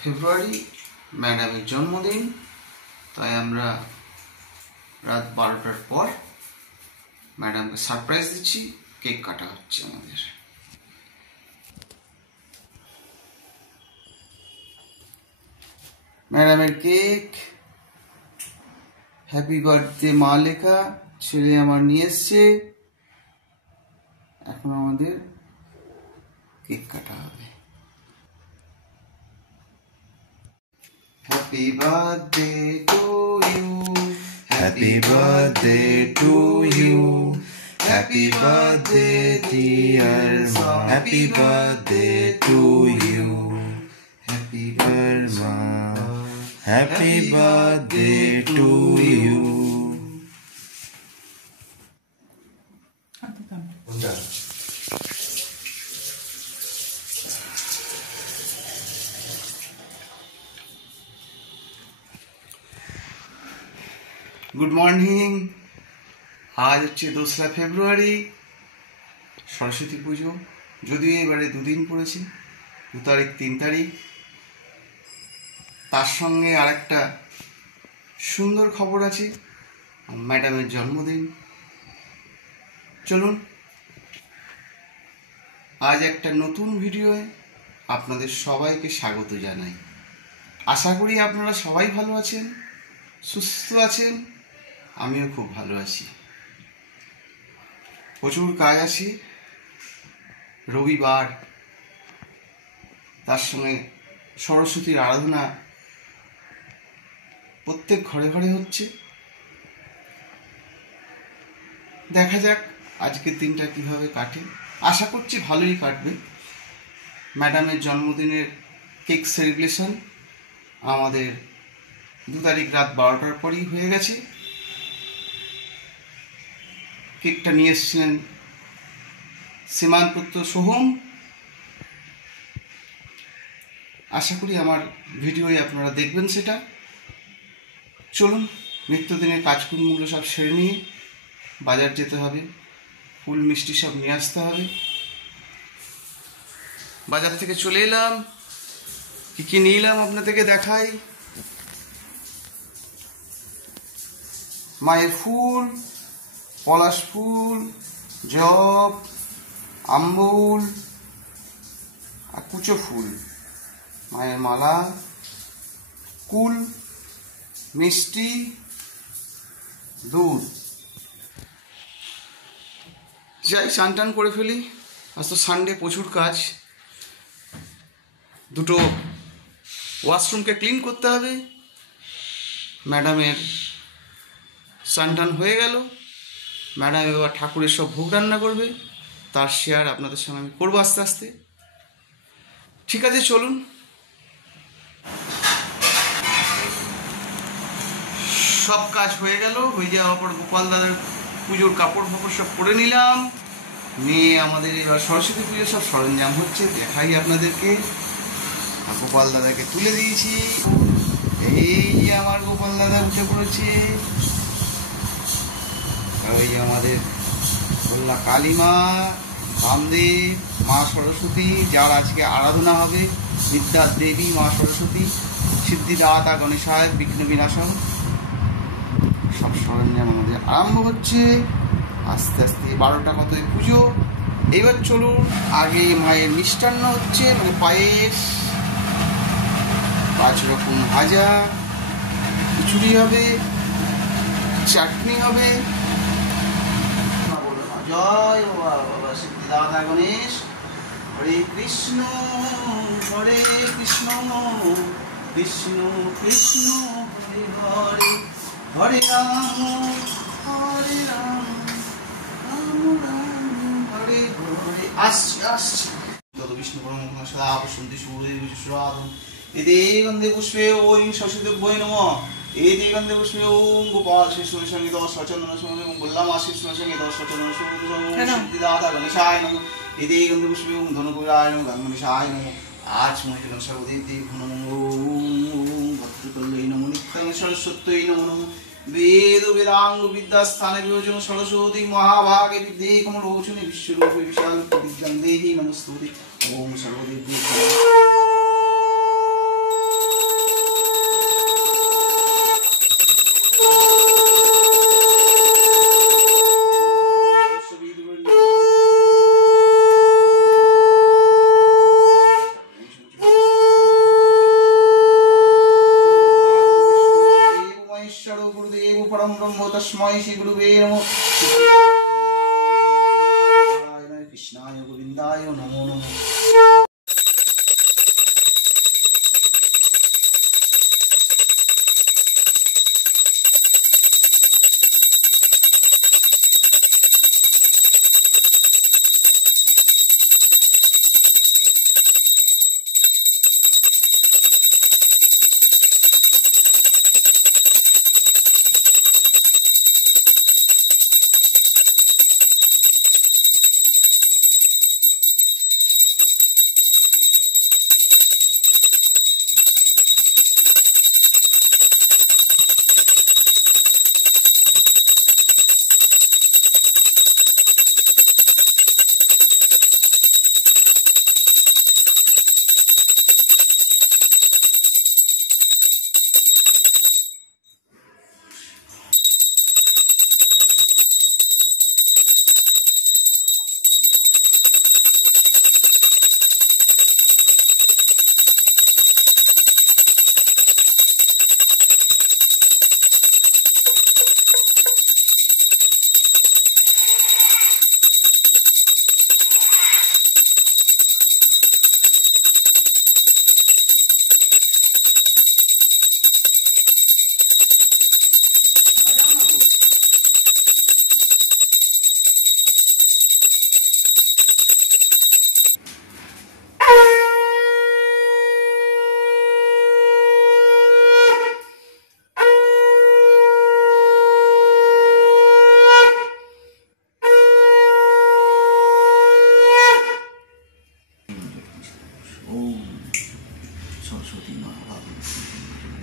ফেব্রুয়ারি, ম্যাডামের জন্মদিন। তাই আমরা রাত 12টার পর ম্যাডামকে সারপ্রাইজ দিচ্ছি, কেক কাটা হচ্ছে আমাদের। ম্যাডামের কেক, হ্যাপি বার্থডে মা লেখা, ছেলে আমার নিয়ে এসছে। এখন আমাদের কেক কাটা হবে। Happy birthday to you, happy birthday to you, happy birthday dear মা, happy birthday to you, happy birthday মা, happy birthday to you. Good morning. আজ হচ্ছে 2রা ফেব্রুয়ারি, সরস্বতী পুজো। যদিও এবারে দুদিন পড়েছে, 2 তারিখ 3 তারিখ। তার সঙ্গে আর একটা সুন্দর খবর আছে, ম্যাডামের জন্মদিন। চলুন আজ একটা নতুন ভিডিওয়ে আপনাদের সবাইকে স্বাগত জানাই। আশা করি আপনারা সবাই ভালো আছেন, সুস্থ আছেন। আমিও খুব ভালো আছি। প্রচুর কাজ আছে, রবিবার, তার সঙ্গে সরস্বতীর আরাধনা প্রত্যেক ঘরে ঘরে হচ্ছে। দেখা যাক আজকের দিনটা কিভাবে কাটে। আশা করছি ভালোই কাটবে। ম্যাডামের জন্মদিনের কেক সেলিব্রেশন আমাদের 2 তারিখ রাত 12টার পরই হয়ে গেছে। কেকটা নিয়ে এসেছিলেন সীমান্ত সোহম। আশা করি আমার ভিডিওয় আপনারা দেখবেন সেটা। চলুন নিত্যদিনের কাজকর্মগুলো সব সেরে নিয়ে বাজার যেতে হবে, ফুল মিষ্টি সব নিয়ে আসতে হবে। বাজার থেকে চলে এলাম, কি কি নিয়ে এলাম আপনাদেরকে দেখাই। মায়ের ফুল, পলাশ ফুল, জব, আম্বুল আর কুচো ফুল, মায়ের মালা, কুল, মিষ্টি, দুধ। যাই স্নান টান করে ফেলি। আজ তো সানডে, প্রচুর কাজ। 2টো ওয়াশরুমকে ক্লিন করতে হবে। ম্যাডামের স্নান টান হয়ে গেল। ম্যাডাম এবার ঠাকুরের সব ভোগ রান্না করবে, তার শেয়ার আপনাদের সঙ্গে আমি করবো আস্তে আস্তে। ঠিক আছে, চলুন। সব কাজ হয়ে গেল। হয়ে যাওয়ার পর গোপাল দাদার পুজোর কাপড় ফাপড় সব পরে নিলাম। নিয়ে আমাদের এবার সরস্বতী পুজোর সব সরঞ্জাম হচ্ছে, দেখাই আপনাদেরকে। গোপাল দাদাকে তুলে দিয়েছি। এই যে আমার গোপাল দাদা উঠে পড়েছে। ওই যে আমাদের বললা কালীমা, বামদেব, মা সরস্বতী, যার আজকে আরাধনা হবে, বিদ্যার দেবী মা সরস্বতী, সিদ্ধিদাতা গণেশায় বিঘ্ন বিনাশন। সব সরঞ্জাম আমাদের আরম্ভ হচ্ছে। আস্তে আস্তে 12টা কতই পুজো। এবার চলুন, আগে মায়ের মিষ্টান্ন হচ্ছে, মানে পায়েস, 5 রকম ভাজা, খিচুড়ি হবে, চাটনি হবে। জয় বাবা সিদ্ধিদাতা গণেশ। হরে কৃষ্ণ হরে কৃষ্ণ, কৃষ্ণ কৃষ্ণ হরে হরে, হরে রাম হরে রাম, রাম রাম হরে হরে। আসছি আসছি। তত বিষ্ণু পরম সদা বসন্তি সুরের বিশ্বরাধম। এতে গন্ধে পুষ্পে ওং সরস্বতী নমঃ। এতে গন্ধে পুষ্পে ওং গোপাল শিষ্য সঙ্গীত সচন্দন সঙ্গে বললাম আশিস সঙ্গীত সচন্দন সিদ্ধিদাতা গণেশায় নমঃ। এতে গন্ধে পুষ্পে ওং ধনুকুরায় নমঃ, গণেশায় নমঃ। আজ মহিলা সর্বদেব দেব নমঃ। ওং ভদ্রকল্যাণ নমঃ, নিত্যং সরস্বত্যৈ নমঃ নমঃ। বেদ বেদাঙ্গ বিদ্যাস্থানে বিয়োজন সরস্বতী মহাভাগে বিদ্যে কমলোচনে বিশ্বরূপে বিশাল বিদ্যাং দেহি নমস্তুতে। ওম সর্বদেব তস্मै শ্রী গুরুবে নমঃ। কৃষ্ণায় গোবিন্দায় নমো নমঃ।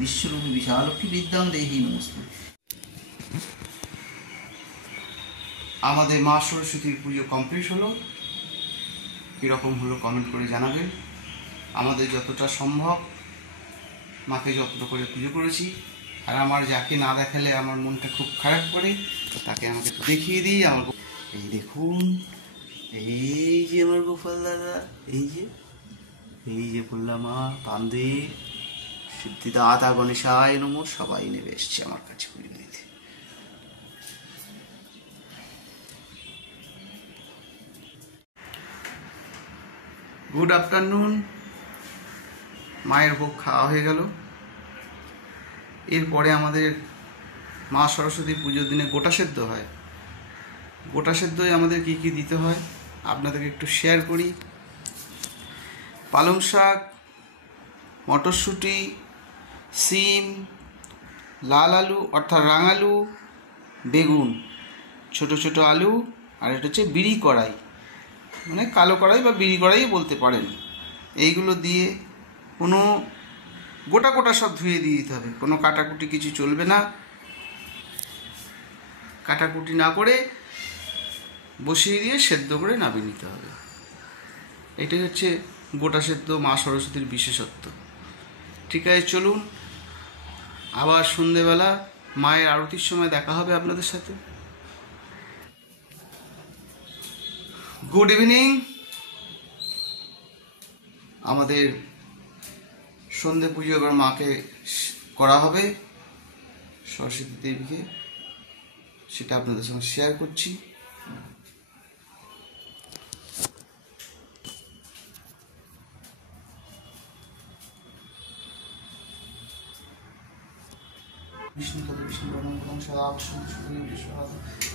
বিশ্বরূপী বিশালক্ষী বিদ্যাং দেহি নমস্তে। আমাদের মা সরস্বতীর পুজো কমপ্লিট হলো। কীরকম হলো কমেন্ট করে জানাবেন। আমাদের যতটা সম্ভব মাকে যত্ন করে পুজো করেছি। আর আমার যাকে না দেখালে আমার মনটা খুব খারাপ করে, তাকে আমাকে একটু দেখিয়ে দিই। আমার এই দেখুন, এই যে আমার গোপাল দাদা, এই যে বললাম মা কান্দে সিদ্ধিদাতা গণেশায় নমঃ। সবাই নেমে এসছে আমার কাছে পুজো নিতে। Good afternoon. মায়ের ভোগ খাওয়া হয়ে গেল। এরপরে আমাদের মা সরস্বতী পুজোর দিনে গোটা সেদ্ধ হয়। গোটা সেদ্ধয় আমাদের কি কি দিতে হয় আপনাদেরকে একটু শেয়ার করি। পালং শাক, মটরশুঁটি, সিম, লাল আলু অর্থাৎ রাঙালু, বেগুন, ছোট ছোট আলু, আর এটা হচ্ছে বিড়ি কড়াই, মানে কালো কড়াই বা বিড়ি কড়াই বলতে পারেন। এইগুলো দিয়ে কোনো গোটা গোটা সব ধুয়ে দিয়ে দিতে হবে। কোনো কাটাকুটি কিছু চলবে না। কাটাকুটি না করে বসিয়ে দিয়ে সেদ্ধ করে নামিয়ে নিতে হবে। এটাই হচ্ছে গোটা সেদ্ধ মা সরস্বতীর বিশেষত্ব। ঠিক আছে, চলুন আবার সন্ধেবেলা মায়ের আরতির সময় দেখা হবে আপনাদের সাথে। Good evening. আমাদের সন্ধে পুজো এবার মাকে করা হবে, সরস্বতী দেবীকে, সেটা আপনাদের সঙ্গে শেয়ার করছি। বিষ্ণু তত বিষ্ণু ব্রহ্ম সদা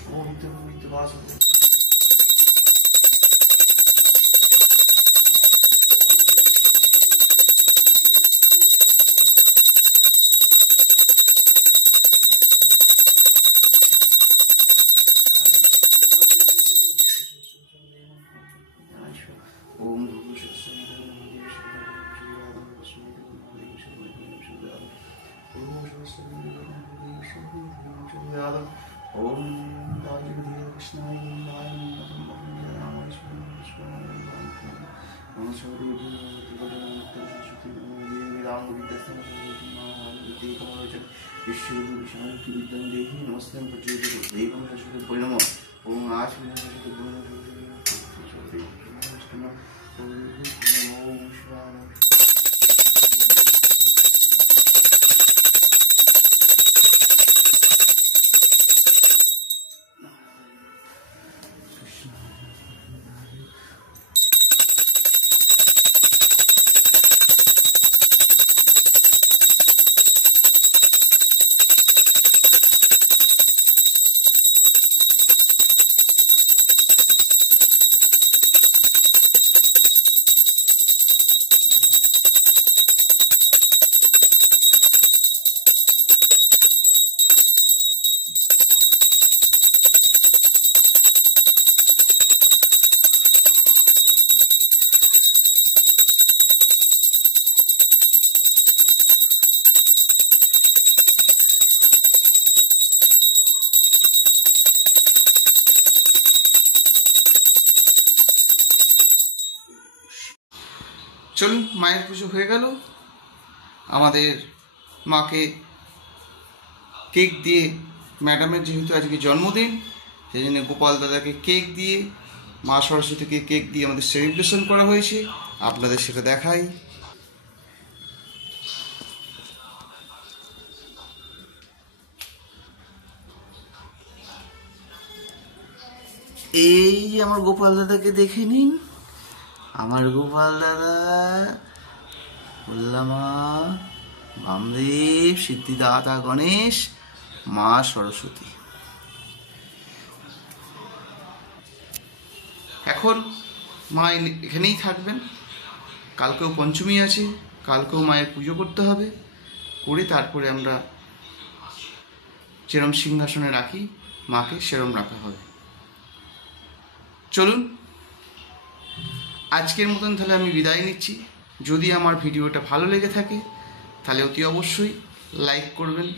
পবিত্র বাস। মায়ের পুজো হয়ে গেল। আমাদের মাকে কেক দিয়ে, ম্যাডামের যেহেতু আজকে জন্মদিন সেই জন্য গোপাল দাদাকে কেক দিয়ে, মা সরস্বতীকে কেক দিয়ে আমাদের সেলিব্রেশন করা হয়েছে। আপনাদের সেটা দেখাই। এই যে আমার গোপাল দাদাকে দেখে নিন, আমার গোপাল দাদা, বললাম বামদেব, সিদ্ধিদাতা গণেশ, মা সরস্বতী। এখন মা এখানেই থাকবেন। কালকেও পঞ্চমী আছে, কালকেও মায়ের পুজো করতে হবে, করে তারপরে আমরা যেরম সিংহাসনে রাখি মাকে সেরম রাখা হবে। চলুন আজকের মতন তাহলে আমি বিদায় নিচ্ছি। যদি আমার ভিডিওটা ভালো লেগে থাকে তাহলে অতি অবশ্যই লাইক করবেন,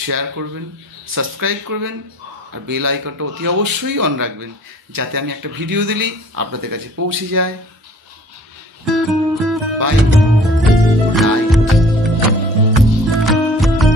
শেয়ার করবেন, সাবস্ক্রাইব করবেন, আর বেল আইকনটা অতি অবশ্যই অন রাখবেন, যাতে আমি একটা ভিডিও দিলেই আপনাদের কাছে পৌঁছে যায়। বাই।